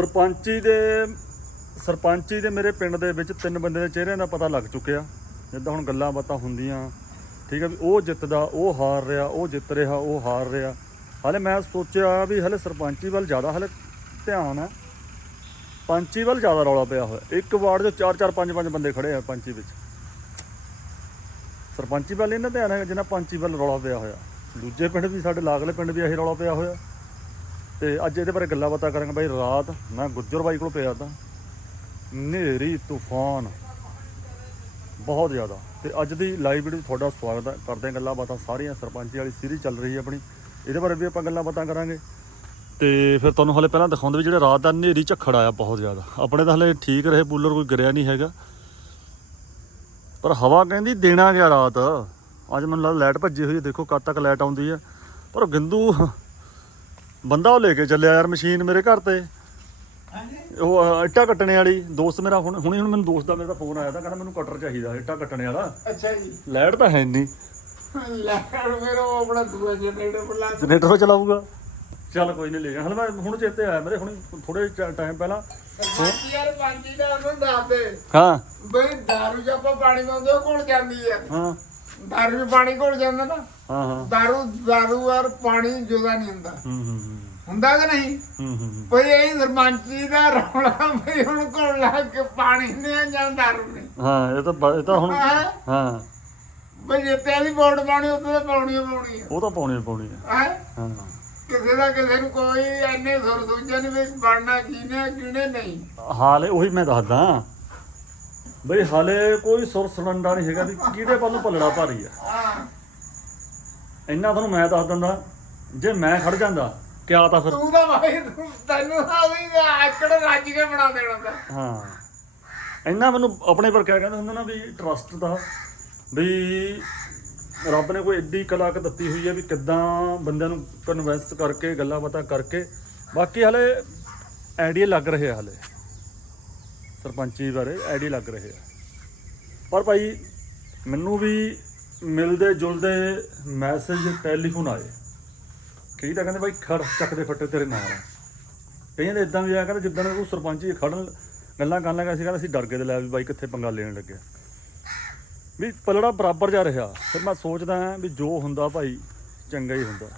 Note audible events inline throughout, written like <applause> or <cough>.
ਸਰਪੰਚੀ ਦੇ ਸਰਪੰਚੀ ਦੇ ਮੇਰੇ ਪਿੰਡ ਦੇ ਵਿੱਚ ਤਿੰਨ ਬੰਦੇ ਦੇ ਚਿਹਰਿਆਂ ਦਾ ਪਤਾ ਲੱਗ ਚੁੱਕਿਆ। ਜਿੱਦਾਂ ਹੁਣ ਗੱਲਾਂ ਬਾਤਾਂ ਹੁੰਦੀਆਂ, ਠੀਕ ਹੈ ਵੀ ਉਹ ਜਿੱਤਦਾ, ਉਹ ਹਾਰ ਰਿਹਾ, ਉਹ ਜਿੱਤ ਰਿਹਾ, ਉਹ ਹਾਰ ਰਿਹਾ। ਹਾਲੇ ਮੈਂ ਸੋਚਿਆ ਵੀ ਹਲੇ ਸਰਪੰਚੀ ਵੱਲ ਜ਼ਿਆਦਾ ਹਲੇ ਧਿਆਨ ਹੈ ਪੰਚੀ ਵੱਲ ਜ਼ਿਆਦਾ ਰੌਲਾ ਪਿਆ ਹੋਇਆ। ਇੱਕ ਵਾਰਡ 'ਚ ਚਾਰ ਚਾਰ, ਪੰਜ ਪੰਜ ਬੰਦੇ ਖੜੇ ਆ ਪੰਚੀ ਵਿੱਚ। ਸਰਪੰਚੀ ਵੱਲ ਇਹਨਾਂ ਧਿਆਨ ਹੈ ਜਿੰਨਾ ਪੰਚੀ ਵੱਲ ਰੌਲਾ ਪਿਆ ਹੋਇਆ। ਦੂਜੇ ਪਿੰਡ ਵੀ ਸਾਡੇ, ਲਾਗਲੇ ਪਿੰਡ ਵੀ ਇਹੀ ਰੌਲਾ ਪਿਆ ਹੋਇਆ। ਤੇ ਅੱਜ ਇਹਦੇ ਬਾਰੇ ਗੱਲਾਂ ਬਾਤਾਂ ਕਰਾਂਗੇ ਬਾਈ, ਰਾਤ ਮੈਂ ਗੁੱਜਰ ਬਾਈ ਕੋਲ ਪਿਆ ਤਾਂ ਹਨੇਰੀ, ਤੂਫਾਨ, ਬਹੁਤ ਜ਼ਿਆਦਾ। ਤੇ ਅੱਜ ਦੀ ਲਾਈਵ ਵੀਡੀਓ 'ਚ ਤੁਹਾਡਾ ਸਵਾਗਤ ਹੈ। ਕਰਦੇ ਹਾਂ ਗੱਲਾਂ ਬਾਤਾਂ ਸਾਰੀਆਂ। ਸਰਪੰਚੀ ਵਾਲੀ ਸੀਰੀਜ਼ ਚੱਲ ਰਹੀ ਹੈ ਆਪਣੀ। ਇਹਦੇ ਬਾਰੇ ਵੀ ਆਪਾਂ ਗੱਲਾਂ ਬਾਤਾਂ ਕਰਾਂਗੇ। ਤੇ ਫਿਰ ਤੁਹਾਨੂੰ ਹਲੇ ਪਹਿਲਾਂ ਦਿਖਾਉਂਦੇ ਵੀ ਜਿਹੜਾ ਰਾਤ ਦਾ ਹਨੇਰੀ ਝੱਖੜ ਆਇਆ ਬਹੁਤ ਜ਼ਿਆਦਾ। ਆਪਣੇ ਤਾਂ ਹਲੇ ਠੀਕ ਰਹੇ, ਕੂਲਰ ਕੋਈ ਗਿਰਿਆ ਨਹੀਂ ਹੈਗਾ। ਪਰ ਹਵਾ ਕਹਿੰਦੀ ਦੇਣਾ ਗਿਆ ਰਾਤ। ਅੱਜ ਮੈਨੂੰ ਲੱਗਦਾ ਲਾਈਟ ਭੱਜੀ ਹੋਈ ਹੈ। ਦੇਖੋ, ਕਦ ਤੱਕ ਲਾਈਟ ਆਉਂਦੀ ਹੈ। ਪਰ ਗਿੰਦੂ ਬੰਦਾ ਉਹ ਲੈ ਕੇ ਚੱਲਿਆ ਯਾਰ ਮਸ਼ੀਨ ਮੇਰੇ ਘਰ ਤੇ। ਉਹ ਇੱਟਾਂ ਕੱਟਣੇ ਵਾਲੀ। ਦੋਸਤ ਮੇਰਾ ਹੁਣ ਹੁਣੀ ਹੁਣ ਮੈਨੂੰ ਦੋਸਤ ਦਾ ਮੇਰਾ ਫੋਨ ਆਇਆ ਤਾਂ ਕਹਿੰਦਾ ਮੈਨੂੰ ਕਟਰ ਚਾਹੀਦਾ ਇੱਟਾਂ ਕੱਟਣੇ ਵਾਲਾ। ਅੱਛਾ ਜੀ। ਲਾਈਟ ਤਾਂ ਹੈ ਨਹੀਂ। ਲੈ ਮੇਰਾ ਉਹ ਆਪਣਾ ਦੂਆ ਜਨਰੇਟਰ ਬੁਲਾ ਜਨਰੇਟਰ ਚਲਾਊਗਾ। ਚੱਲ ਕੋਈ ਨਹੀਂ ਲੈ ਜਾ। ਹਲ ਮੈਂ ਹੁਣ ਚੇਤੇ ਆਇਆ ਮੇਰੇ ਹੁਣੀ ਥੋੜੇ ਟਾਈਮ ਪਹਿਲਾਂ। ਯਾਰ ਪੰਜੀ ਦਾ ਉਹਨੂੰ ਦੱਸ ਦੇ। ਹਾਂ। ਬਈ ਦਾਰੂ ਜਾਂ ਆਪਾਂ ਪਾਣੀ ਪਾਉਂਦੇ ਉਹ ਕੋਲ ਜਾਂਦੀ ਹੈ ਹਾਂ। ਦਾਰੂ ਵੀ ਪਾਣੀ ਕੋਲ ਜਾਂਦਾ ਨਾ। ਹਾਂ ਹਾਂ। ਦਾਰੂ ਦਾਰੂ ਔਰ ਪਾਣੀ ਜੁਦਾ ਨਹੀਂ ਹੁੰਦਾ। ਹੂੰ ਹੂੰ, ਹੁੰਦਾ ਕਿ ਨਹੀਂ? ਹੂੰ ਹੂੰ ਹੂੰ। ਬਈ ਇਹ ਸਰਪੰਚੀ ਦਾ ਰੌਲਾ ਬਈ ਹੁਣ ਕੋਲ ਲਾ ਕੇ ਪਾਣੀ ਨਹੀਂ ਜਾਂ ਦਾਰੂ ਨਹੀਂ। ਹਾਂ ਇਹ ਤਾਂ ਬ- ਇਹ ਤਾਂ ਹੁਣ ਹਾਂ? ਹਾਂ। ਬਈ ਜਿੱਤੇ ਅਸੀਂ ਵੋਟ ਪਾਉਣੀ ਉੱਥੇ ਤਾਂ ਪਾਉਣੀ ਓ ਪਾਉਣੀ ਹੈ ਉਹ ਤਾਂ ਪਾਉਣੀ ਓ ਪਾਉਣੀ ਹੈ? ਹੈਂ? ਹਾਂ ਕਿਸੇ ਦਾ ਕਿਸੇ ਨੂੰ ਕੋਈ ਐਨੇ ਸੁਰ ਸੂਝਿਆ ਨਹੀਂ ਵੀ ਬਣਨਾ ਕਿਹਨੇ ਕਿਹਨੇ ਨਹੀਂ। ਹਾਲੇ ਉਹੀ ਮੈਂ ਦੱਸਦਾ। ਬਈ ਹਾਲੇ ਕੋਈ ਸੁਰ ਸੁਣੰਦਾ ਨਹੀਂ ਹੈਗਾ ਵੀ ਕਿਹਦੇ ਵੱਲੋਂ ਪਲੜਾ ਭਾਰੀ ਆ। ਹਾਂ। ਇੰਨਾ ਤੁਹਾਨੂੰ ਮੈਂ ਦੱਸ ਦਿੰਦਾ ਜੇ ਮੈਂ ਖੜ ਜਾਂਦਾ ਕਿਆ ਤਾਂ ਫਿਰ? ਤੂੰ ਤਾਂ ਭਾਈ ਤੂੰ- ਤੈਨੂੰ ਆ ਵੀ ਆਕੜ ਰੱਜ ਕੇ ਬਣਾ ਦੇਣਾ ਤਾਂ। ਹਾਂ। ਇੰਨਾ ਮੈਨੂੰ ਆਪਣੇ ਪਰ ਕਿਆ ਕਹਿੰਦੇ ਹੁੰਦੇ ਨਾ ਵੀ ਟਰਸਟ ਦਾ ਵੀ ਰੱਬ ਨੇ ਕੋਈ ਏਡੀ ਕਲਾਕ ਦਿੱਤੀ ਹੋਈ ਹੈ ਵੀ ਕਿੱਦਾਂ ਬੰਦਿਆਂ ਨੂੰ ਕਨਵਿੰਸ ਕਰਕੇ ਗੱਲਾਂ ਬਾਤਾਂ ਕਰਕੇ ਬਾਕੀ ਹਲੇ ਆਈਡੀਆ ਲੱਗ ਰਹੇ ਆ ਹਲੇ। ਸਰਪੰਚੀ ਬਾਰੇ ਆਈਡੀਆ ਲੱਗ ਰਹੇ ਆ। ਪਰ ਭਾਈ ਮੈਨੂੰ ਵੀ ਮਿਲਦੇ ਜੁਲਦੇ ਮੈਸੇਜ ਟੈਲੀਫੋਨ ਆਏ। ਕਈ ਤਾਂ ਕਹਿੰਦੇ ਬਾਈ ਖੜ ਚੱਕਦੇ ਫੱਟੇ ਤੇਰੇ ਨਾਲ। ਆ ਕਈਆਂ ਦੇ ਇਦਾਂ ਵੀ ਆਇਆ ਕਹਿੰਦੇ ਜਿੱਦਣ ਉਹ ਸਰਪੰਚ ਜੀ ਖੜਨ ਗੱਲਾਂ ਕਰਨ ਲੱਗਾ ਸੀ ਕਹਿੰਦਾ ਅਸੀਂ ਡਰ ਗਏ ਤੇ ਲੈ ਵੀ ਬਾਈ ਕਿੱਥੇ ਪੰਗਾ ਲੈਣ ਲੱਗਿਆ। ਵੀ ਪਲੜਾ ਬਰਾਬਰ ਜਾ ਰਿਹਾ। ਫਿਰ ਮੈਂ ਸੋਚਦਾ ਹਾਂ ਵੀ ਜੋ ਹੁੰਦਾ ਭਾਈ ਚੰਗਾ ਹੀ ਹੁੰਦਾ।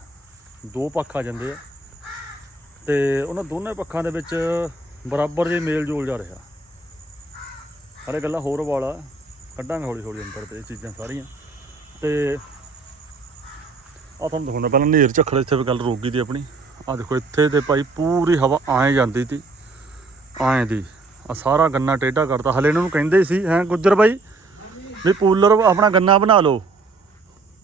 ਦੋ ਪੱਖ ਆ ਜਾਂਦੇ ਆ। ਤੇ ਉਹਨਾਂ ਦੋਨੇ ਪੱਖਾਂ ਦੇ ਵਿੱਚ ਬਰਾਬਰ ਜੇ ਮੇਲ ਜੋਲ ਜਾ ਰਿਹਾ। ਹਰੇ ਗੱਲਾਂ ਹੋਰ ਵਾਲਾ। ਕੱਢਾਂਗੇ ਹੌਲੀ ਹੌਲੀ ਅੰਦਰ ਤੇ ਇਹ ਚੀਜ਼ਾਂ ਸਾਰੀਆਂ। ਤੇ ਆ ਤੁਹਾਨੂੰ ਦਿਖਾਉਂਦਾ ਪਹਿਲਾਂ ਨੇਰ ਝੱਖੜ ਇੱਥੇ ਵੀ ਗੱਲ ਰੁਕ ਗਈ ਦੀ ਆਪਣੀ। ਆ ਦੇਖੋ ਇੱਥੇ ਤੇ ਭਾਈ ਪੂਰੀ ਹਵਾ ਆਏ ਜਾਂਦੀ ਤੀ ਆਏ ਦੀ। ਆ ਸਾਰਾ ਗੰਨਾ ਟੇਢਾ ਕਰਤਾ। ਹਲੇ ਇਹਨਾਂ ਨੂੰ ਕਹਿੰਦੇ ਸੀ ਹੈ ਗੁੱਜਰ ਬਾਈ ਵੀ ਪੂਲਰ ਆਪਣਾ ਗੰਨਾ ਬਣਾ ਲਓ।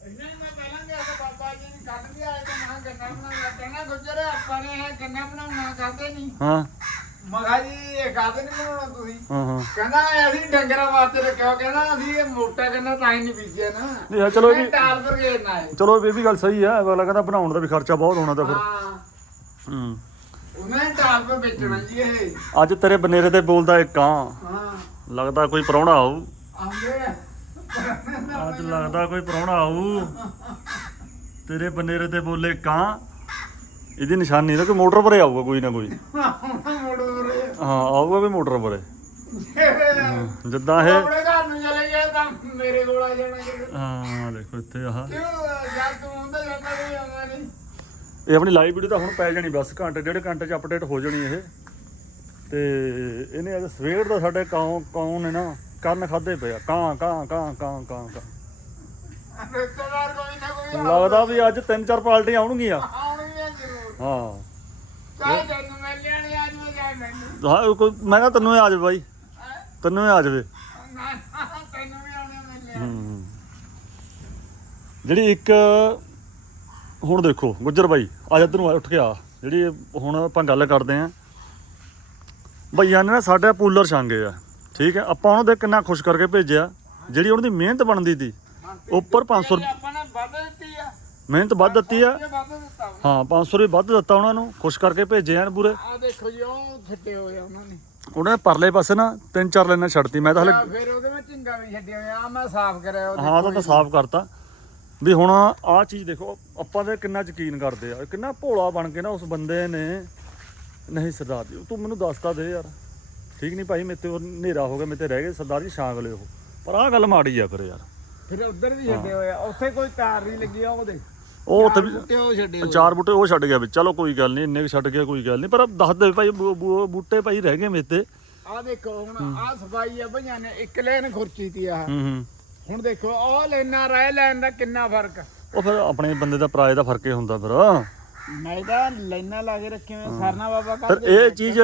ਇਹਨਾਂ ਨੇ ਮੈਂ ਪਹਿਲਾਂ ਗਿਆ ਤਾਂ ਬਾਬਾ ਜੀ ਦੀ ਕੱਢ ਕੇ ਆਏ ਤੇ ਮੈਂ ਗੰਨਾ ਬਣਾਉਣਾ ਕਹਿੰਦਾ ਗੁੱਜਰ ਆਪਾਂ ਨੇ ਇਹ ਗੰਨਾ ਬਣਾਉਣਾ ਕਰਦੇ ਨਹੀਂ। ਹਾਂ। ਮਗਾ ਜੀ ਇਹ ਕਾਹਦੇ ਨਹੀਂ ਬਣਾਉਣਾ ਤੁਸੀਂ? ਹਾਂ ਹਾਂ। ਕਹਿੰਦਾ ਅਸੀਂ ਡੰਗਰਾਂ ਵਾਸਤੇ ਰੱਖਿਆ। ਕਹਿੰਦਾ ਅਸੀਂ ਇਹ ਮੋਟਾ ਗੰਨਾ ਤਾਂ ਹੀ ਨਹੀਂ ਬੀਜਿਆ ਨਾ। ਨਹੀਂ ਆ ਚਲੋ ਇਹ ਵੀ ਟਾਲ ਪਰ ਗਏ ਨਾ ਇਹ। ਚਲੋ ਇਹ ਵੀ ਗੱਲ ਸਹੀ ਆ। ਅਗਲਾ ਕਹਿੰਦਾ ਬਣਾਉਣ ਦਾ ਵੀ ਖਰਚਾ ਬਹੁਤ ਹੋਣਾ ਤਾਂ ਫਿਰ। ਹਾਂ। ਹੂੰ। ਉਹਨਾਂ ਟਾਲ ਪਰ ਵੇਚਣਾ ਜੀ ਇਹ। ਅੱਜ ਤੇਰੇ ਬਨੇਰੇ ਤੇ ਬੋਲਦਾ ਇੱਕ ਕਾਂ। ਹਾਂ। ਲੱਗਦਾ ਕੋਈ ਪ੍ਰਾਹੁਣਾ ਆਊ। ਆਉਂਦੇ ਆ। ਅੱਜ ਲੱਗਦਾ ਕੋਈ ਪ੍ਰਾਹੁਣਾ ਆਊ। ਤੇਰੇ ਬਨੇਰੇ ਤੇ ਬੋਲੇ ਕਾਂ। ਇਹਦੀ ਨਿਸ਼ਾਨੀ ਤਾਂ ਕੋਈ ਮੋਟਰ ਭਰੇ ਆਊਗਾ ਕੋਈ ਨਾ ਕੋਈ। ਹਾਂ ਆਊਗਾ ਕੋਈ ਮੋਟਰ ਭਰੇ ਜਿੱਦਾਂ ਇਹ ਆਪਣੇ ਘਰ ਨੂੰ ਚਲੇ ਗਿਆ ਤਾਂ ਮੇਰੇ ਕੋਲ ਆ ਜਾਣਾ ਕਿਉਂ ਹਾਂ ਦੇਖੋ ਇੱਥੇ ਆਹ। ਜਦ ਤੂੰ ਹੁੰਦਾ ਜਾਂਦਾ ਕੋਈ ਆਉਂਦਾ ਨਹੀਂ? ਇਹ ਆਪਣੀ ਲਾਈਵ ਵੀਡੀਓ ਤਾਂ ਹੁਣ ਪੈ ਜਾਣੀ ਬਸ ਘੰਟੇ ਡੇਢ ਘੰਟੇ ਚ ਅਪਡੇਟ ਹੋ ਜਾਣੀ ਇਹ। ਤੇ ਇਹਨੇ ਅੱਜ ਸਵੇਰ ਦਾ ਸਾਡੇ ਕੌਂ ਕੌਣ ਨੇ ਨਾ ਕੰਨ ਖਾਦੇ ਪਿਆ ਕਾਂ ਕਾਂ ਕਾਂ ਕਾਂ ਕਾਂ ਕਾਂ। ਰਿਸ਼ਤੇਦਾਰ ਕੋਈ ਨਾ ਕੋਈ ਲੱਗਦਾ ਵੀ ਅੱਜ ਤਿੰਨ ਚਾਰ ਪਾਰਟੀਆਂ ਆਉਣਗੀਆਂ। ਆਉਣਗੀਆਂ ਜ਼ਰੂਰ। ਹਾਂ। ਚਾਹੇ ਮਿਲ ਲੈਣੀ ਮੈਨੂੰ ਹਾਂ ਕੋਈ ਮੈਂ ਕਿਹਾ ਤੈਨੂੰ ਹੀ ਆ ਜਾਵੇ ਬਾਈ। ਹੈਂ? ਤੈਨੂੰ ਹੀ ਆ ਜਾਵੇ। ਨਾ ਨਾ, ਤੈਨੂੰ ਵੀ ਆਉਣੇ ਮਿਲ ਹੂੰ। ਜਿਹੜੀ ਇੱਕ ਹੁਣ ਦੇਖੋ ਗੁੱਜਰ ਬਾਈ ਆ ਜਾ ਤੈਨੂੰ ਉੱਠ ਕੇ ਆ। ਜਿਹੜੀ ਇਹ ਹੁਣ ਆਪਾਂ ਗੱਲ ਕਰਦੇ ਆਂ। ਬਈਆਂ ਨੇ ਨਾ ਸਾਡੇ ਪੂਲਰ ਛਾਂਗੇ ਆ। ਠੀਕ ਹੈ? ਆਪਾਂ ਉਹਨਾਂ ਦੇ ਕਿੰਨਾ ਖੁਸ਼ ਕਰਕੇ ਭੇਜਿਆ। ਜਿਹੜੀ ਉਹਨਾਂ ਦੀ ਮਿਹਨਤ ਬਣਦੀ ਸੀ ਉੱਪਰ 500 ਇਹ ਆਪਾਂ ਮਿਹਨਤ ਵੱਧ ਦਿੱਤੀ ਆ। ਹਾਂ 500 ਰੁਪਏ ਵੱਧ ਦਿੱਤਾ ਉਹਨਾਂ ਨੂੰ। ਖੁਸ਼ ਕਰਕੇ ਭੇਜੇ ਐਨ ਪੂਰੇ। ਆ ਦੇਖੋ ਜੀ ਉਹ ਛੱਡੇ ਹੋਏ ਆ ਉਹਨਾਂ ਨੇ। ਉਹਨਾਂ ਨੇ ਪਰਲੇ ਪਾਸੇ ਨਾ ਤਿੰਨ ਚਾਰ ਲਾਈਨਾਂ ਛੱਡਤੀ। ਮੈਂ ਤਾਂ ਹਲੇ ਫਿਰ ਉਹਦੇ ਵਿੱਚ ਝਿੰਗਾ ਵੀ ਛੱਡਿਆ ਹੋਇਆ ਆ। ਮੈਂ ਸਾਫ਼ ਕਰਿਆ ਉਹ ਹਾਂ ਤਾਂ ਤਾਂ ਸਾਫ਼ ਕਰਤਾ। ਵੀ ਹੁਣ ਆਹ ਚੀਜ਼ ਦੇਖੋ ਆਪਾਂ ਤੇ ਕਿੰਨਾ ਯਕੀਨ ਕਰਦੇ ਆ। ਕਿੰਨਾ ਭੋਲਾ ਬਣ ਕੇ ਨਾ ਉਸ ਬੰਦੇ ਨੇ ਨਹੀਂ ਸਰਦਾਰ ਜੀ ਤੂੰ ਮੈਨੂੰ ਦੱਸਤਾ ਦੇ ਯਾਰ। ਠੀਕ ਨਹੀਂ ਭਾਈ ਮੇਰੇ ਤੇ ਉਹ ਹਨੇਰਾ ਹੋ ਗਿਆ ਮੇਰੇ ਤੇ ਰਹਿ ਗਏ। ਸਰਦਾਰ ਜੀ ਛਾਂਗ ਲਿਓ। ਪਰ ਆਹ ਗੱਲ ਮਾੜੀ ਆ ਫਿਰ ਯਾਰ। ਫਿਰ ਉਧਰ ਵੀ ਛੱਡੇ ਹੋਏ ਆ। ਉੱਥੇ ਕੋਈ ਤਾਰ ਨਹੀਂ ਲੱਗੀ ਆ ਉਹਦੇ। ਉਹ ਉੱਥੇ ਵੀ ਤੇ ਉਹ ਛੱਡੇ ਹੋਏ। ਚਾਰ ਬੂਟੇ ਉਹ ਛੱਡ ਗਿਆ ਵਿੱਚ ਚਲੋ ਕੋਈ ਗੱਲ ਨਹੀਂ ਇੰਨੇ ਕੁ ਛੱਡ ਗਿਆ ਕੋਈ ਗੱਲ ਨਹੀਂ ਪਰ ਦੱਸ ਦੇ ਭਾਈ ਬੂ- ਬੂ- ਬੂਟੇ ਭਾਈ ਰਹਿ ਗਏ ਮੇਰੇ ਤੇ ਆ ਦੇਖੋ ਹੁਣ ਆ ਸਫ਼ਾਈ ਆ ਭਈਆਂ ਨੇ ਇੱਕ ਲੈਨ ਖੁਰਚੀ ਤੀ ਆ ਹੂੰ ਹੂੰ। ਹੁਣ ਦੇਖੋ ਉਹ ਲੈਣਾ ਰਹਿ ਲੈਣ ਦਾ ਕਿੰਨਾ ਫ਼ਰਕ ਉਹ ਫਿਰ ਆਪਣੇ ਬੰਦੇ ਦਾ ਪ੍ਰਾਏ ਦਾ ਫ਼ਰਕ ਹੀ ਹੁੰਦਾ ਫਿਰ। ਮੈਂ ਤਾਂ ਲਾਈਨਾਂ ਲਾ ਕੇ ਰੱਖੇ ਹੋਏ ਸਰਨਾ ਬਾਬਾ ਕਰਦੇ ਇਹ ਚੀਜ਼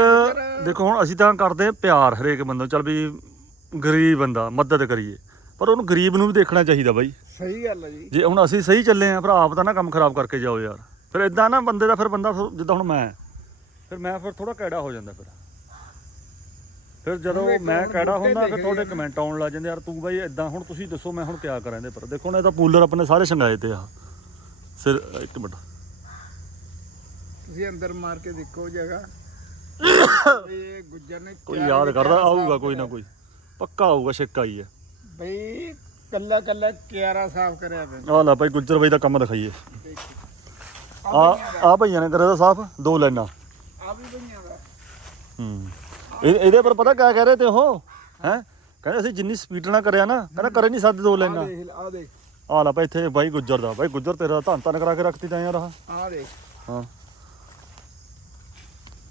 ਦੇਖੋ ਹੁਣ ਅਸੀਂ ਤਾਂ ਕਰਦੇ ਪਿਆਰ ਹਰੇਕ ਬੰਦੇ ਨੂੰ ਚੱਲ ਵੀ ਗਰੀਬ ਬੰਦਾ ਮਦਦ ਕਰੀਏ। ਪਰ ਉਹਨੂੰ ਗਰੀਬ ਨੂੰ ਵੀ ਦੇਖਣਾ ਚਾਹੀਦਾ ਬਾਈ। ਸਹੀ ਗੱਲ ਆ ਜੀ। ਜੇ ਹੁਣ ਅਸੀਂ ਸਹੀ ਚੱਲੇ ਆ ਫਿਰ ਆਪ ਤਾਂ ਨਾ ਕੰਮ ਖਰਾਬ ਕਰਕੇ ਜਾਓ ਯਾਰ। ਫਿਰ ਇਦਾਂ ਨਾ ਬੰਦੇ ਦਾ ਫਿਰ ਬੰਦਾ ਫਿਰ ਜਿੱਦਾਂ ਹੁਣ ਮੈਂ ਫਿਰ ਮੈਂ ਫਿਰ ਥੋੜਾ ਕੈੜਾ ਹੋ ਜਾਂਦਾ ਫਿਰ। ਫਿਰ ਜਦੋਂ ਮੈਂ ਕੈੜਾ ਹੁੰਦਾ ਫਿਰ ਤੁਹਾਡੇ। ਕਮੈਂਟ ਆਉਣ ਲੱਗ ਜਾਂਦੇ ਯਾਰ ਤੂੰ ਬਾਈ ਇਦਾਂ ਹੁਣ ਤੁਸੀਂ ਦੱਸੋ ਮੈਂ ਹੁਣ ਕਿਆ ਕਰਾਂ ਇਹਦੇ ਪਰ। ਦੇਖੋ ਨਾ ਇਹ ਤਾਂ ਪੂਲਰ ਆਪਣੇ ਸਾਰੇ ਸ਼ੰਗਾਏ ਤੇ ਆ। ਸਿਰ ਇੱਕ ਮਿੰਟ। ਤੁਸੀਂ ਅੰਦਰ ਮਾਰ ਕੇ ਦੇਖੋ ਜਗ੍ਹਾ। <coughs> ਇਹ ਗੁੱਜਰ ਨੇ ਕੋਈ ਯਾਦ ਕਰਦਾ ਆਊਗਾ ਕੋਈ ਨਾ। ਕੋਈ। ਪੱਕਾ ਆਊਗਾ ਛਿੱਕਾ ਹੀ ਹੈ। ਬਈ ਕੱਲਾ ਕੱਲਾ ਕਿਆਰਾ ਸਾਫ਼ ਕਰਿਆ ਪਿਆ। ਆ ਲੈ ਭਾਈ ਗੁੱਜਰ ਬਾਈ ਦਾ ਕੰਮ ਦਿਖਾਈਏ। ਦੇਖੋ ਆ ਆ ਭਈਆਂ ਨੇ ਕਰਿਆ ਤਾਂ ਸਾਫ਼ ਦੋ ਲਾਈਨਾਂ। ਆ ਵੀ ਬਈਆਂ ਦਾ। ਹੂੰ। ਇਹ- ਇਹਦੇ ਪਰ ਪਤਾ ਕਿਆ ਕਹਿ ਰਹੇ ਤੇ ਉਹ? ਹੈ? ਕਹਿੰਦੇ ਅਸੀਂ ਜਿੰਨੀ ਸਪੀਡ ਨਾਲ ਕਰਿਆ ਨਾ ਕਹਿੰਦਾ ਕਰੇ ਨਹੀਂ ਸਕਦੇ ਦੋ ਆ ਲਾਈਨਾਂ। ਦੇਖ ਆ ਦੇਖ। ਆ ਲੈ ਭਾਈ ਇੱਥੇ ਬਾਈ ਗੁੱਜਰ ਦਾ ਬਾਈ ਗੁੱਜਰ ਤੇਰਾ ਧੰਨ ਧੰਨ ਕਰਾ ਕੇ ਰੱਖਤੀ ਤਾਂ ਯਾਰ ਆਹ। ਆ ਦੇਖ। ਹਾਂ।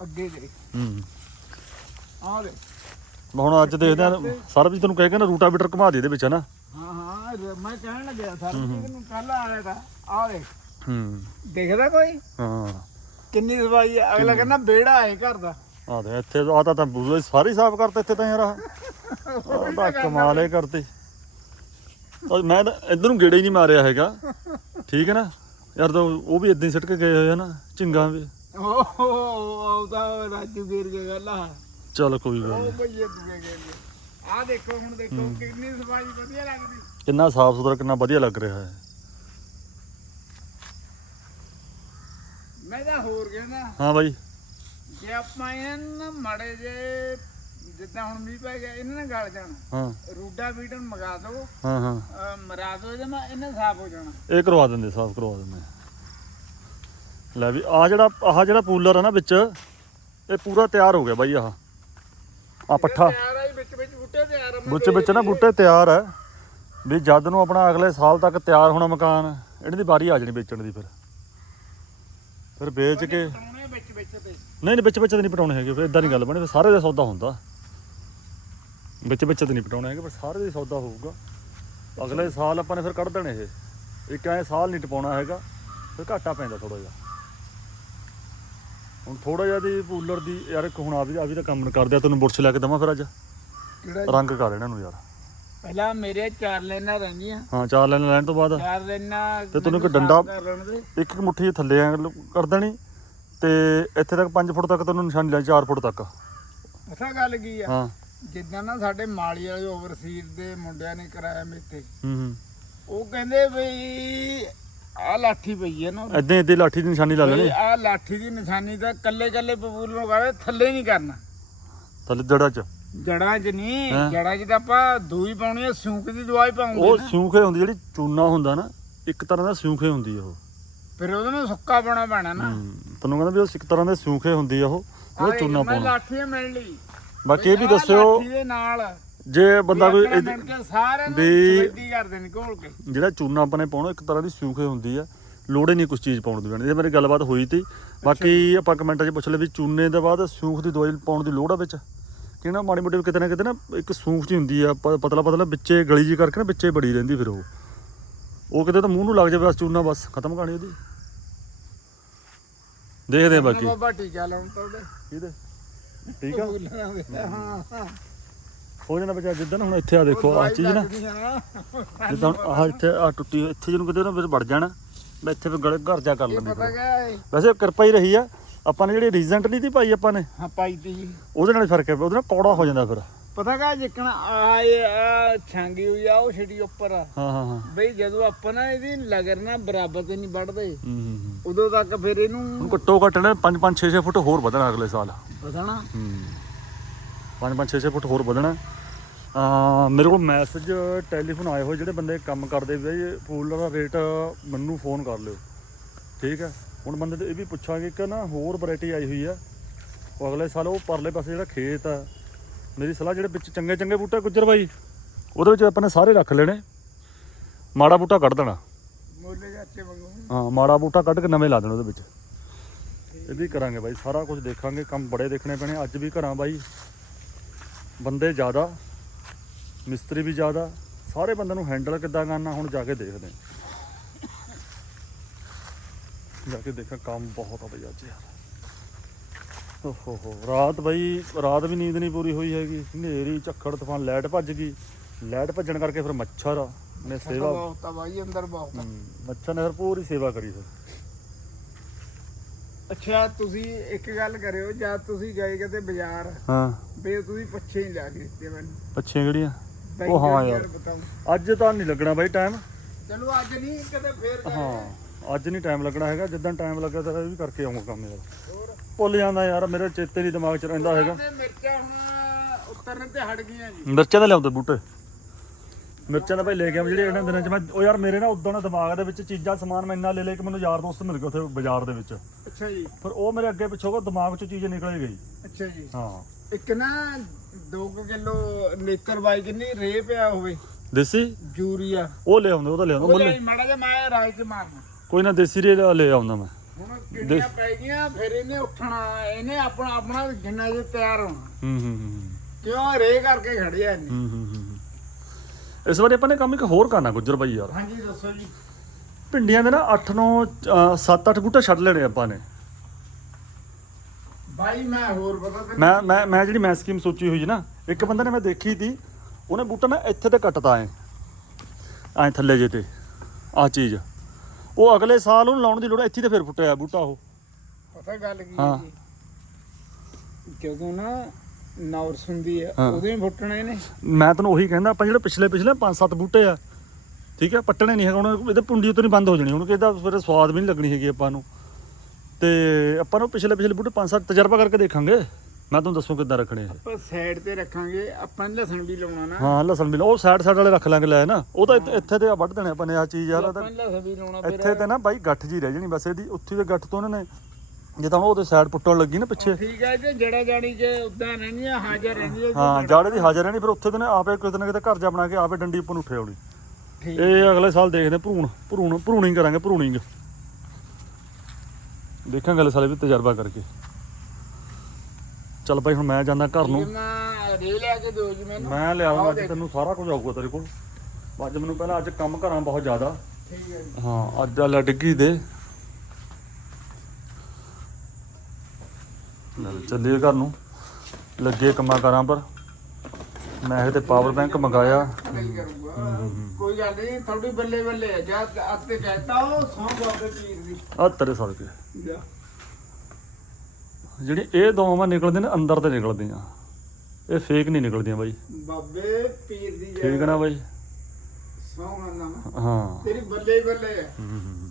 ਅੱਗੇ ਦੇਖ। ਹੂੰ। ਆ ਦੇਖ। ਹੁਣ ਅੱਜ ਦੇਖਦੇ ਆ ਸਰ ਵੀ ਤੈਨੂੰ ਕਹਿ ਕੇ ਨਾ ਰੂਟਾਵੀਟਰ ਘੁਮਾ ਦੇ ਇਹਦੇ ਵਿੱਚ ਨਾ? ਹਾਂ ਹਾਂ ਰ- ਮੈਂ ਕਹਿਣ ਲੱਗਿਆ ਸਰਜੀਤ ਨੂੰ ਕੱਲ ਆਇਆ ਤਾਂ ਆ ਦੇਖ ਹੂੰ। ਦੇਖਦਾ ਕੋਈ? ਹਾਂ। ਕਿੰਨੀ ਸਫ਼ਾਈ ਹੈ ਅਗਲਾ ਕਹਿੰਦਾ ਬੇੜਾ ਹੈ ਘਰ ਦਾ। ਆ ਦੇ ਇੱਥੇ ਆ ਤਾਂ ਤਾਂ ਬੂਜ਼ੇ ਸਾਰੇ ਸਾਫ਼ ਕਰਤੇ ਇੱਥੇ ਤਾਂ ਯਾਰ ਤਾਂ ਕਮਾਲ ਹੀ ਕਰਤੀ। ਮੈਂ ਤਾਂ ਇੱਧਰ ਨੂੰ ਗੇੜਾ ਹੀ ਨਹੀਂ ਮਾਰਿਆ ਹੈਗਾ। ਠੀਕ ਹੈ ਨਾ? ਯਾਰ ਤਾਂ ਉਹ ਵੀ ਇਦਾਂ ਹੀ ਸਿੱਟ ਕੇ ਗਏ ਹੋਏ ਆ ਨਾ ਝਿੰਗਾਂ ਵੀ। ਓਹ ਆਉਦਾ ਰਾਜੂ ਵੀਰ ਕੇ ਗੱਲ ਆ। ਚੱਲ ਕੋਈ ਗੱਲ ਨਹੀਂ। ਭਈਏ ਦੂਏ ਗਏ ਆ ਦੇਖੋ ਹੁਣ ਦੇਖੋ ਕਿੰਨੀ ਸਫ਼ਾਈ ਵਧੀਆ ਲੱਗਦੀ। ਕਿੰਨਾ ਸਾਫ਼ ਸੁਥਰਾ ਕਿੰਨਾ ਵਧੀਆ ਲੱਗ ਰਿਹਾ ਹੈ। ਮੈਂ ਤਾਂ ਹੋਰ ਕਹਿੰਦਾ ਹਾਂ ਬਾਈ। ਜੇ ਆਪਾਂ ਇਹਨਾਂ ਮੜੇ ਜੇ ਜਿੱਦਾਂ ਹੁਣ ਮੀਂਹ ਪੈ ਗਿਆ ਇਹਨਾਂ ਨੇ ਗਲ ਜਾਣਾ। ਹਾਂ। ਰੂਡਾ ਬੀਟਨ ਮਗਾ ਦਿਓ ਹਾਂ ਹਾਂ। ਅਹ ਮਰਾ ਦਿਓ ਇਹਨੇ ਸਾਫ਼ ਹੋ ਜਾਣਾ। ਇਹ ਕਰਵਾ ਦਿੰਦੇ ਸਾਫ਼ ਕਰਵਾ ਦਿੰਦੇ। ਲੈ ਵੀ ਆ ਜਿਹੜਾ ਆਹ ਜਿਹੜਾ ਪੂਲਰ ਆ ਨਾ ਵਿੱਚ ਇਹ ਪੂਰਾ ਤਿਆਰ ਹੋ ਗਿਆ ਬਾਈ ਆਹ। ਆ ਪੱਠਾ। ਤਿਆਰ ਆ ਵਿੱਚ ਵਿੱਚ ਨਾ ਬੂਟੇ ਤਿਆਰ ਹੈ ਵੀ ਜਦ ਨੂੰ ਆਪਣਾ ਅਗਲੇ ਸਾਲ ਤੱਕ ਤਿਆਰ ਹੋਣਾ ਮਕਾਨ, ਇਹਨਾਂ ਦੀ ਵਾਰੀ ਆ ਜਾਣੀ ਵੇਚਣ ਦੀ ਫਿਰ। ਫਿਰ ਵੇਚ ਕੇ ਨਹੀਂ ਨਹੀਂ, ਵਿੱਚ ਵਿੱਚ ਤੇ ਨਹੀਂ ਪਟਾਉਣੇ ਹੈਗੇ, ਫਿਰ ਇਦਾਂ ਨਹੀਂ ਗੱਲ ਬਣੀ, ਫਿਰ ਸਾਰੇ ਦਾ ਸੌਦਾ ਹੁੰਦਾ। ਵਿੱਚ ਵਿੱਚ ਤੇ ਨਹੀਂ ਪਟਾਉਣੇ ਹੈਗੇ, ਪਰ ਸਾਰੇ ਦਾ ਸੌਦਾ ਹੋਊਗਾ। ਅਗਲੇ ਸਾਲ ਆਪਾਂ ਨੇ ਫਿਰ ਕੱਢ ਦੇਣੇ ਇਹ। ਇੱਕ ਐ ਸਾਲ ਨਹੀਂ ਟਪਾਉਣਾ ਹੈਗਾ, ਫਿਰ ਘਾਟਾ ਪੈਂਦਾ ਥੋੜਾ ਜਿਹਾ। ਹੁਣ ਥੋੜਾ ਜਿਹਾ ਦੀ ਪੂਲਰ ਦੀ, ਯਾਰ ਇੱਕ ਹੁਣ ਆ ਵੀ ਆ ਵੀ ਤਾਂ ਕੰਮ ਕਰਦੇ ਆ ਤੈਨੂੰ ਬੁਰਸ਼ ਲੈ ਕੇ ਦਵਾਂ ਫਿਰ ਅੱਜ। ਕਿਹੜਾ ਰੰਗ ਕਰ ਇਹਨਾਂ ਨੂੰ ਯਾਰ। ਪਹਿਲਾਂ ਮੇਰੇ ਚਾਰ ਲੈਣਾ ਰਹਿੰਦੀਆਂ। ਹਾਂ ਚਾਰ ਲਾਈਨ ਲੈਣ ਤੋਂ ਬਾਅਦ। ਚਾਰ ਲੈਣਾ ਤੇ ਤੈਨੂੰ ਇੱਕ ਡੰਡਾ- ਲੈਣ ਇੱਕ ਇੱਕ ਮੁੱਠੀ ਥੱਲੇ ਐਂ ਕਰ ਦੇਣੀ ਤੇ ਇੱਥੇ ਤੱਕ 5 ਫੁੱਟ ਤੱਕ ਤੈਨੂੰ ਨਿਸ਼ਾਨੀ ਲਾ 4 ਫੁੱਟ ਤੱਕ। ਪਤਾ ਗੱਲ ਕੀ ਆ? ਹਾਂ। ਜਿੱਦਾਂ ਨਾ ਸਾਡੇ ਮਾਲੀ ਵਾਲੇ ਓਵਰਸੀਜ਼ ਦੇ ਮੁੰਡਿਆਂ ਨੇ ਕਰਾਇਆ ਮੇਤੇ। ਹੂੰ ਹੂੰ। ਉਹ ਕਹਿੰਦੇ ਬਈ ਆ ਲਾਠੀ ਪਈ ਹੈ ਨਾ ਐਦਾਂ ਐਦਾਂ ਲਾਠੀ ਦੀ ਨਿਸ਼ਾਨੀ ਲਾ ਲੈਣੀ। ਆ ਲਾਠੀ ਦੀ ਨਿਸ਼ਾਨੀ ਤਾਂ ਕੱਲੇ ਕੱਲੇ ਪਪੂਲ ਨੂੰ ਕਹੇ ਥੱਲੇ ਨਹੀਂ ਕਰਨਾ। ਥੱਲੇ ਜੜਾ ਚ। ਜੜਾਂ 'ਚ ਨਹੀਂ ਹਾਂ। ਜੜਾਂ 'ਚ ਤਾਂ ਆਪਾਂ ਦੂਈ ਪਾਉਣੀ ਹੈ ਸੂਕ ਦੀ ਦਵਾਈ ਪਾਉਂਦੇ ਉਹ ਨਾ। ਸਿਉਂਖੇ ਹੁੰਦੀ ਜਿਹੜੀ ਚੂਨਾ ਹੁੰਦਾ ਨਾ ਇੱਕ ਤਰ੍ਹਾਂ ਦਾ ਸਿਉਂਖੇ ਹੁੰਦੀ ਆ ਉਹ। ਫਿਰ ਉਹਦੇ ਨਾਲ ਸੁੱਕਾ ਪਾਉਣਾ ਪੈਣਾ ਨਾ। ਹੂੰ ਤੈਨੂੰ ਕਹਿੰਦਾ ਵੀ ਉਹ ਇੱਕ ਤਰ੍ਹਾਂ ਦੇ ਸਿਉਂਖੇ ਹੁੰਦੀ ਆ ਉਹ ਉਹ ਚੂਨਾ ਮੈਂ ਪਾਉਣਾ। ਲਾਠੀ ਮਿਲ ਲਈ। ਬਾਕੀ ਇਹ ਵੀ ਦੱਸਿਓ ਲਾਠੀ ਦੇ ਨਾਲ। ਜੇ ਬੰਦਾ ਕੋਈ ਇਹਦੀ- ਮਿਲ ਕੇ ਸਾਰਿਆਂ ਨੂੰ ਵੀ- ਸਵੇਦੀ ਕਰਦੇ ਨੇ ਘੋਲ ਕੇ। ਜਿਹੜਾ ਚੂਨਾ ਆਪਾਂ ਨੇ ਪਾਉਣਾ ਇੱਕ ਤਰ੍ਹਾਂ ਦੀ ਸਿਉਂਖੇ ਹੁੰਦੀ ਆ। ਲੋੜੇ ਨਹੀਂ ਕੁਝ ਚੀਜ਼ ਪਾਉਣ ਦੀ ਬਣੀ। ਇਹ ਮੇਰੀ ਗੱਲਬਾਤ ਹੋਈ ਤੀ। ਬਾਕੀ ਆਪਾਂ ਕਮੈਂਟਾਂ 'ਚ ਪੁੱਛ ਲਿਆ ਵੀ ਚੂਨੇ ਦੇ ਬਾਅਦ ਸਿਉਂਖ ਦੀ ਦਵਾਈ ਪਾਉਣ ਦੀ ਲੋੜ ਆ ਵਿੱਚ? ਕਿ ਨਾ ਮਾੜੀ ਮੋਟੀ ਕਿਤੇ ਨਾ ਕਿਤੇ ਨਾ ਇੱਕ ਸੂਖ ਜੀ ਹੁੰਦੀ ਆ ਪਤਲਾ ਪਤਲਾ ਵਿੱਚੇ ਗਲੀ ਜੀ ਕਰਕੇ ਨਾ ਵਿੱਚੇ ਬੜੀ ਰਹਿੰਦੀ ਫਿਰ ਉਹ। ਉਹ ਕਿਤੇ ਤਾਂ ਮੂੰਹ ਨੂੰ ਲੱਗ ਜਾਵੇ ਬਸ ਚੂਨਾ ਬਸ ਖਤਮ ਕਹਾਣੀ ਉਹਦੀ। ਦੇਖਦੇ ਆ ਬਾਕੀ। ਬਾਬਾ ਟੀਕਾ ਲਾਉਣ ਤੋਂ ਇਹਦੇ ਠੀਕ ਆ? ਹਾਂ ਹਾਂ ਜਾਣਾ ਬਚਾ ਜਿੱਦਾਂ ਹੁਣ ਇੱਥੇ ਆ ਦੇਖੋ ਆ ਚੀਜ਼ ਨਾ। ਜਿੱਦਾਂ ਆਹ ਇੱਥੇ ਆ ਟੁੱਟੀ ਇੱਥੇ ਜਿਹਨੂੰ ਕਿਤੇ ਨਾ ਫਿਰ ਵੜ ਜਾਣਾ ਮੈਂ ਇੱਥੇ ਫਿਰ ਗਲੇ ਘਰ ਜਾ ਕਰ ਲੈਂਦੇ ਵੈਸੇ ਕਿਰਪਾ ਹੀ ਰਹੀ ਆ। ਆਪਾਂ ਨੇ ਜਿਹੜੀ ਨਹੀਂ ਤੀ ਪਾਈ ਆਪਾਂ ਨੇ ਹਾਂ ਪਾਈ ਤੀ ਜੀ। ਉਹਦੇ ਨਾਲ ਫ਼ਰਕ ਹੈ ਉਹਦੇ ਨਾਲ ਕੌੜਾ ਹੋ ਜਾਂਦਾ ਫਿਰ। ਪਤਾ ਕਾ ਜਿੱਕਣ ਆਏ ਛਾਂਗੀ ਹੋਈ ਆ ਉਹ ਛੜੀ ਉੱਪਰ। ਹਾਂ ਹਾਂ ਹਾਂ। ਬਈ ਜਦੋਂ ਆਪਾਂ ਨਾ ਇਹਦੀ ਲਗਰ ਨਾ ਬਰਾਬਰ ਤੇ ਨਹੀਂ ਵੱਢਦੇ ਹੂੰ, ਹੂੰ ਹੂੰ। ਉਦੋਂ ਤੱਕ ਫਿਰ ਇਹਨੂੰ ਘੱਟੋ ਘੱਟ ਨੇ 5 5 6 6 ਫੁੱਟ ਹੋਰ ਵਧਣਾ ਅਗਲੇ ਸਾਲ। ਨਾ ਹੂੰ। 5 5 6 6 ਫੁੱਟ ਹੋਰ ਵਧਣਾ। ਆ ਮੇਰੇ ਕੋਲ ਮੈਸੇਜ ਟੈਲੀਫੋਨ ਆਏ ਹੋਏ ਜਿਹੜੇ ਬੰਦੇ ਕੰਮ ਕਰਦੇ ਵੀ ਫੂਲ ਦਾ ਰੇਟ ਮੈਨੂੰ ਫੋਨ ਕਰ ਲਿਓ। ਠੀਕ ਹੈ? ਹੁਣ ਬੰਦੇ ਤੇ ਇਹ ਵੀ ਪੁੱਛਾਂਗੇ ਕਿ ਨਾ ਹੋਰ ਵੈਰਾਈਟੀ ਆਈ ਹੋਈ ਆ। ਉਹ ਅਗਲੇ ਸਾਲ ਉਹ ਪਰਲੇ ਪਾਸੇ ਜਿਹੜਾ ਖੇਤ ਆ ਮੇਰੀ ਸਲਾਹ ਜਿਹੜੇ ਵਿੱਚ ਚੰਗੇ ਚੰਗੇ ਬੂਟੇ ਗੁੱਜਰ ਬਾਈ ਉਹਦੇ ਵਿੱਚ ਆਪਾਂ ਨੇ ਸਾਰੇ ਰੱਖ ਲੈਣੇ। ਮਾੜਾ ਬੂਟਾ ਕੱਢ ਦੇਣਾ। ਮੋਲੇ ਜਾਚੇ ਵਾਂਗੂ। ਹਾਂ ਮਾੜਾ ਬੂਟਾ ਕੱਢ ਕੇ ਨਵੇਂ ਲਾ ਦੇਣਾ ਉਹਦੇ ਵਿੱਚ। ਇਹ ਵੀ ਕਰਾਂਗੇ ਬਾਈ ਸਾਰਾ ਕੁਝ ਦੇਖਾਂਗੇ ਕੰਮ ਬੜੇ ਦੇਖਣੇ ਪੈਣੇ। ਅੱਜ ਵੀ ਘਰਾਂ ਬਾਈ ਬੰਦੇ ਜ਼ਿਆਦਾ ਮਿਸਤਰੀ ਵੀ ਜ਼ਿਆਦਾ ਸਾਰੇ ਬੰਦੇ ਨੂੰ ਹੈਂਡਲ ਕਿੱਦਾਂ ਕਰਨਾ ਹੁਣ ਜਾ ਕੇ ਦੇਖਦੇ ਹਾਂ। ਜਾ ਕੇ ਦੇਖਾਂ ਕੰਮ ਬਹੁਤ ਆ ਬਈ ਅੱਜ ਯਾਰ। ਓਹੋ ਹੋ ਰਾਤ ਬਈ ਰਾਤ ਵੀ ਨੀਂਦ ਨਹੀਂ ਪੂਰੀ ਹੋਈ ਹੈਗੀ। ਹਨੇਰੀ ਝੱਖੜ ਤੂਫਾਨ ਲਾਈਟ ਭੱਜ ਗਈ। ਲਾਈਟ ਭੱਜਣ ਕਰਕੇ ਫਿਰ ਮੱਛਰ ਨੇ ਸੇਵਾ ਬਹੁਤ ਆ ਬਾਈ ਅੰਦਰ ਬਹੁਤ ਮੱਛਰ ਨੇ ਫਿਰ ਪੂਰੀ ਸੇਵਾ ਕਰੀ ਫਿਰ। ਅੱਛਾ ਤੁਸੀਂ ਇੱਕ ਗੱਲ ਕਰਿਓ ਜਦ ਤੁਸੀਂ ਗਏ ਕਿਤੇ ਬਾਜ਼ਾਰ? ਹਾਂ। ਬੇ ਤੁਸੀਂ ਪੱਛੇ ਹੀ ਲਿਆ ਕੇ ਦਿੱਤੇ ਮੈਨੂੰ। ਪੱਛੀਆਂ ਕਿਹੜੀਆਂ? ਉਹ ਹਾਂ ਯਾਰ। ਅੱਜ ਤਾਂ ਨਹੀਂ ਲੱਗਣਾ ਬਾਈ ਟਾਈਮ ਚਲੋ ਅੱਜ ਨਹੀਂ ਕਦੇ ਫੇਰ ਹਾਂ। ਅੱਜ ਨਹੀਂ ਟਾਈਮ ਲੱਗਣਾ ਹੈਗਾ ਜਿੱਦਾਂ ਟਾਈਮ ਲੱਗਾ ਤਾਂ ਇਹ ਵੀ ਕਰਕੇ ਆਉਂਗਾ ਕੰਮ ਯਾਰ। ਭੁੱਲ ਜਾਂਦਾ ਯਾਰ ਮੇਰੇ ਚੇਤੇ ਨਹੀਂ ਦਿਮਾਗ 'ਚ ਰਹਿੰਦਾ ਹੈਗਾ। ਤੇ ਮਿਰਚਾਂ ਹੁਣ ਉਤਰਨ ਤੇ ਹਟ ਗਈਆਂ ਜੀ। ਮਿਰਚਾਂ ਤਾਂ ਲਿਆਉਂਦੇ ਬੂਟੇ। ਮਿਰਚਾਂ ਦਾ ਭਾਈ ਲੈ ਕੇ ਆ ਜਿਹੜੇ ਇਹਨਾਂ ਦਿਨਾਂ 'ਚ ਮੈਂ ਉਹ ਯਾਰ ਮੇਰੇ ਨਾ ਉਦੋਂ ਦਿਮਾਗ ਦੇ ਵਿੱਚ ਚੀਜ਼ਾਂ ਸਮਾਨ ਮੈਂ ਇੰਨਾ ਲੈ ਲੈ ਕੇ ਮੈਨੂੰ ਯਾਰ ਦੋਸਤ ਮਿਲ ਗਏ ਉੱਥੇ ਬਾਜ਼ਾਰ ਦੇ ਵਿੱਚ। ਅੱਛਾ ਜੀ। ਫਿਰ ਉਹ ਮੇਰੇ ਅੱਗੇ ਪਿੱਛੋਂ ਦਿਮਾਗ 'ਚੋਂ ਚੀਜ਼ ਨਿਕਲ ਗਈ। ਅੱਛਾ ਜੀ। ਹਾਂ। ਇੱਕ ਨਾ 2 ਕਿਲੋ ਨੇਤਰ ਬਾਈ ਕਿੰਨੀ ਰੇ ਪਿਆ ਹੋਵੇ ਦੇਸੀ? ਯੂਰੀਆ। ਉਹ ਲੈ ਆਉਂਦੇ ਉਹ ਤਾਂ ਲੈ ਆਉਂਦਾ ਉਹ ਮਾੜਾ ਜਿਹਾ ਮੈਂ ਰਾਜ ਚ ਮਾਰਨਾ। ਕੋਈ ਨਾ ਦੇਸੀ ਰੇ ਲੈ ਆਉਂਦਾ ਮੈਂ। ਹੁਣ ਕਿੰਨੀਆਂ ਪੈ ਗਈਆਂ ਫਿਰ ਇਹਨੇ ਉੱਠਣਾ ਇਹਨੇ ਆਪਣਾ ਆਪਣਾ ਜਿੰਨਾ ਜੇ ਤਿਆਰ ਹੋਣਾ। ਹੂੰ ਹੂੰ ਹੂੰ ਕਿਉਂ ਰੇ ਕਰਕੇ ਖੜਿਆ ਇਹਨੇ? ਹੂੰ ਹੂੰ ਹੂੰ ਇਸ ਵਾਰੀ ਆਪਾਂ ਨੇ ਕੰਮ ਇੱਕ ਹੋਰ ਕਰਨਾ ਗੁੱਜਰ ਬਾਈ ਯਾਰ। ਹਾਂਜੀ ਦੱਸੋ ਜੀ। ਭਿੰਡੀਆਂ ਦੇ ਨਾ 8 9 7 8 ਬੂਟੇ ਛੱਡ ਲੈਣੇ ਆਪਾਂ ਨੇ। ਬਾਈ ਮੈਂ ਹੋਰ ਪਤਾ ਮੈਂ ਮੈਂ ਮੈਂ ਜਿਹੜੀ ਮੈਂ ਸਕੀਮ ਸੋਚੀ ਹੋਈ ਸੀ ਨਾ ਇੱਕ ਬੰਦੇ ਨੇ ਮੈਂ ਦੇਖੀ ਤੀ ਉਹਨੇ ਬੂਟਾ ਨਾ ਇੱਥੇ ਤੇ ਕੱਟਤਾ ਐ। ਐ ਥੱਲੇ ਜੇ ਤੇ। ਆ ਚੀਜ਼। ਉਹ ਅਗਲੇ ਸਾਲ ਉਹਨੂੰ ਲਾਉਣ ਦੀ ਲੋੜ ਇੱਥੇ ਤੇ ਫਿਰ ਫੁੱਟਿਆ ਬੂਟਾ ਉਹ। ਪਤਾ ਗੱਲ ਕੀ ਹਾਂ। ਹੈ ਜੀ? ਜਦੋਂ ਨਾ ਨੌਰਸ ਹੁੰਦੀ ਹੈ ਹਾਂ। ਉਦੋਂ ਹੀ ਫੁੱਟਣਾ ਇਹਨੇ ਮੈਂ ਤੈਨੂੰ ਉਹੀ ਕਹਿੰਦਾ ਆਪਾਂ ਜਿਹੜੇ ਪਿਛਲੇ ਪਿਛਲੇ 5-7 ਬੂਟੇ ਆ ਠੀਕ ਹੈ ਪੱਟਣੇ ਨਹੀਂ ਹੈਗਾ ਹੁਣ ਇਹਦੇ ਪੁੰਡੀ ਉਤੋਂ ਨਹੀਂ ਬੰਦ ਹੋ ਜਾਣੀ ਹੁਣ ਕਿ ਇਹਦਾ ਫਿਰ ਸਵਾਦ ਵੀ ਨਹੀਂ ਲੱਗਣੀ ਹੈਗੀ ਆਪਾਂ ਨੂੰ। ਤੇ ਆਪਾਂ ਨੂੰ ਪਿਛਲੇ ਪਿਛਲੇ ਬੂਟੇ 5-7 ਤਜਰਬਾ ਕਰਕੇ ਦੇਖਾਂਗੇ। ਮੈਂ ਤੁਹਾਨੂੰ ਦੱਸੂ ਕਿੱਦਾਂ ਰੱਖਣੇ ਇਹ ਆਪਾਂ ਸਾਈਡ ਤੇ ਰੱਖਾਂਗੇ ਆਪਾਂ ਨੇ ਲਸਣ ਵੀ ਲਾਉਣਾ ਨਾ। ਹਾਂ ਲਸਣ ਵੀ ਉਹ ਸਾਈਡ ਸਾਈਡ ਵਾਲੇ ਰੱਖ ਲਾਂਗੇ ਲੈ ਨਾ। ਉਹ ਤਾਂ ਇੱਥੇ- ਇੱਥੇ ਤੇ ਵੱਢ ਦੇਣੇ ਆਪਾਂ ਨੇ ਆ ਚੀਜ਼ ਯਾਰ ਆਪਾਂ ਨੇ ਲਸਣ ਵੀ ਲਾਉਣਾ ਫਿਰ। ਇੱਥੇ ਤੇ ਨਾ ਬਾਈ ਗੱਠ ਜੀ ਰਹਿ ਜਣੀ ਬਸ ਇਹਦੀ ਉੱਥੇ ਦੇ ਗੱਠ ਤੋਂ ਉਹਨਾਂ ਨੇ। ਜਿੱਦਾਂ ਹੁਣ ਉਹਦੇ ਸਾਈਡ ਪੁੱਟਣ ਲੱਗੀ ਨਾ ਪਿੱਛੇ। ਠੀਕ ਹੈ ਜੇ ਜੜਾ ਜਾਣੀ ਜੇ ਉਦਾਂ ਰਹਿੰਦੀਆਂ ਹਾਜ਼ਰ ਰਹਿੰਦੀਆਂ ਹਾਂ ਜਾੜੇ ਦੀ ਹਾਜ਼ਰ ਰਹਿਣੀ ਫਿਰ ਉੱਥੇ ਤੇ ਨੇ ਆਪੇ ਕਿਤੇ ਨਾ ਕਿਤੇ ਘਰ ਜਾ ਬਣਾ ਕੇ ਆਪੇ ਡੰਡੀ ਉੱਪਰ ਨੂੰ ਉੱਠੇ ਆਉਣੀ। ਠੀਕ ਇਹ ਅਗਲੇ ਸਾਲ ਦੇਖਦੇ ਭਰੂਣ ਭਰੂਣ ਭਰੂਣਿੰਗ ਕਰਾਂਗੇ ਭਰੂਣਿੰਗ। ਦੇਖਾਂਗੇ ਅਗਲੇ ਸਾਲ ਵੀ ਤਜਰਬਾ ਕਰਕੇ। ਚੱਲ ਬਾਈ ਹੁਣ ਮੈਂ ਜਾਂਦਾ ਘਰ ਨੂੰ। ਮੈਂ ਰੇ ਲਿਆ ਕੇ ਦਿਓ ਜੀ ਮੈਨੂੰ। ਮੈਂ ਲਿਆਉਂਗਾ ਅੱਜ ਤੈਨੂੰ ਸਾਰਾ ਕੁਝ ਆਊਗਾ ਤੇਰੇ ਕੋਲ। ਅੱਜ ਮੈਨੂੰ ਪਹਿਲਾਂ ਅੱਜ ਕੰਮ ਕਰਾਂ ਬਹੁਤ ਜ਼ਿਆਦਾ। ਠੀਕ ਹੈ ਜੀ। ਹਾਂ ਅੱਜ ਆ ਡਿੱਗੀ ਦੇ। ਲੈ ਚੱਲੀਏ ਘਰ ਨੂੰ। ਲੱਗੇ ਕੰਮਾਂ ਕਰਾਂ ਪਰ। ਮੈਂ ਇਹਦੇ ਪਾਵਰ ਬੈਂਕ ਮੰਗਾਇਆ। ਕੋਈ ਗੱਲ ਨਹੀਂ ਥੋੜੀ ਬੱਲੇ ਬੱਲੇ ਜਦ ਅੱਤੇ ਕਹਿਤਾ ਉਹ ਸੌਂ ਬਾਬੇ ਪੀਰ ਦੀ। ਆ ਤੇਰੇ ਕੇ ਜਾ। ਜਿਹੜੀ ਇਹ ਦੋਵਾਂ ਨਿਕਲਦੇ ਨੇ ਅੰਦਰ ਤੇ ਨਿਕਲਦੀਆਂ। ਇਹ ਫੇਕ ਨਹੀਂ ਨਿਕਲਦੀਆਂ ਬਾਈ। ਬਾਬੇ ਪੀਰ ਦੀ ਠੀਕ ਹੈ ਨਾ ਬਾਈ? ਸੌਂ ਨਾ। ਹਾਂ। ਤੇਰੀ ਬੱਲੇ ਹੀ ਬੱਲੇ ਹੈ ਹੂੰ, ਹੂੰ, ਹੂੰ।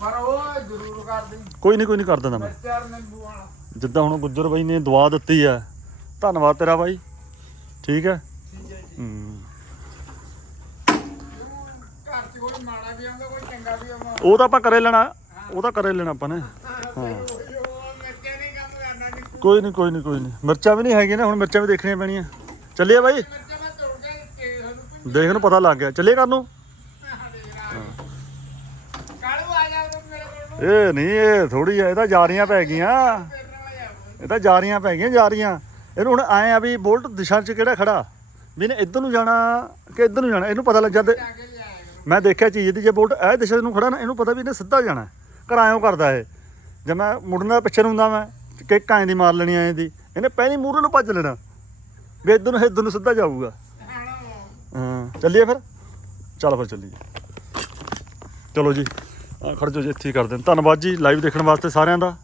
ਪਰ ਉਹ ਜ਼ਰੂਰ ਕਰ ਦੇ ਕੋਈ ਨਹੀਂ ਕੋਈ ਨਹੀਂ ਕਰ ਦਿੰਦਾ ਮੈਂ। ਚਾਰ ਨਿੰਬੂ ਵਾਲਾ। ਜਿੱਦਾਂ ਹੁਣ ਗੁੱਜਰ ਬਾਈ ਨੇ ਦੁਆ ਦਿੱਤੀ ਹੈ ਧੰਨਵਾਦ ਤੇਰਾ ਬਾਈ। ਠੀਕ ਹੈ? ਠੀਕ ਹੈ ਜੀ। ਹੂੰ। ਘਰ 'ਚ ਕੋਈ ਮਾੜਾ ਵੀ ਆਉਂਦਾ ਕੋਈ ਚੰਗਾ ਵੀ ਆਉਂਦਾ। ਉਹ ਤਾਂ ਆਪਾਂ ਕਰੇ ਲੈਣਾ। ਉਹ ਤਾਂ ਕਰੇ ਲੈਣਾ ਆਪਾਂ ਨੇ। ਹਾਂ ਮਿਰਚਾਂ ਨਹੀਂ ਕੰਮ ਕਰਨਾ ਨਹੀਂ ਕੋਈ ਨਹੀਂ ਕੋਈ ਨਹੀਂ ਕੋਈ ਨਹੀਂ। ਮਿਰਚਾਂ ਵੀ ਨਹੀਂ ਹੈਗੀਆਂ ਨਾ ਹੁਣ ਮਿਰਚਾਂ ਵੀ ਦੇਖਣੀਆਂ ਪੈਣੀਆਂ। ਚੱਲੀਏ ਬਾਈ। ਮਿਰਚਾਂ ਮੈਂ ਤੋੜ ਕੇ ਤੇ ਤੁਹਾਨੂੰ ਦੇਖ ਨੂੰ ਪਤਾ ਲੱਗ ਗਿਆ। ਚੱਲੀਏ ਕਰ ਨੂੰ। ਨੂੰ ਇਹ ਨਹੀਂ ਇਹ ਥੋੜੀ ਆ ਇਹ ਤਾਂ ਜਾਰੀਆਂ ਪੈ ਗਈਆਂ। ਇਹ ਤਾਂ ਜਾਰੀਆਂ ਪੈ ਗਈਆਂ ਜਾਰੀਆਂ। ਇਹਨੂੰ ਹੁਣ ਆਏ ਆ ਵੀ ਬੋਲਟ ਦਿਸ਼ਾ 'ਚ ਕਿਹੜਾ ਖੜਾ? ਵੀ ਇਹਨੇ ਇੱਧਰ ਨੂੰ ਜਾਣਾ ਕਿ ਇੱਧਰ ਨੂੰ ਜਾਣਾ? ਇਹਨੂੰ ਪਤਾ ਲੱਗ ਜਦ। ਮੈਂ ਦੇਖਿਆ ਚੀਜ਼ ਦੀ ਜੇ ਬੋਲਟ ਇਹ ਦਿਸ਼ਾ ਨੂੰ ਖੜਾ ਨਾ ਇਹਨੂੰ ਪਤਾ ਵੀ ਇਹਨੇ ਸਿੱਧਾ ਜਾਣਾ। ਘਰ ਆਇਓ ਕਰਦਾ ਇਹ। ਜੇ ਮੈਂ ਮੁੜਨਾ ਪਿੱਛੇ ਨੂੰ ਹੁੰਦਾ ਮੈਂ। ਕਿੱਕ ਐਂ ਦੀ ਮਾਰ ਲੈਣੀ ਐਂ ਦੀ। ਇਹਨੇ ਪਹਿਲੀ ਮੂਹਰੇ ਨੂੰ ਭੱਜ ਲੈਣਾ। ਵੀ ਇੱਧਰ ਨੂੰ ਇੱਧਰ ਨੂੰ ਸਿੱਧਾ ਜਾਊਗਾ। ਹਾਂ, ਚੱਲੀਏ ਫਿਰ? ਚੱਲ ਫਿਰ ਚੱਲੀਏ। ਚਲੋ ਜੀ ਖੜ ਜੋ ਜੀ, ਇੱਥੇ ਹੀ ਕਰਦੇ ਧੰਨਵਾਦ ਜੀ ਲਾਈਵ ਦੇਖਣ ਵਾਸਤੇ ਸਾਰਿਆਂ ਦਾ।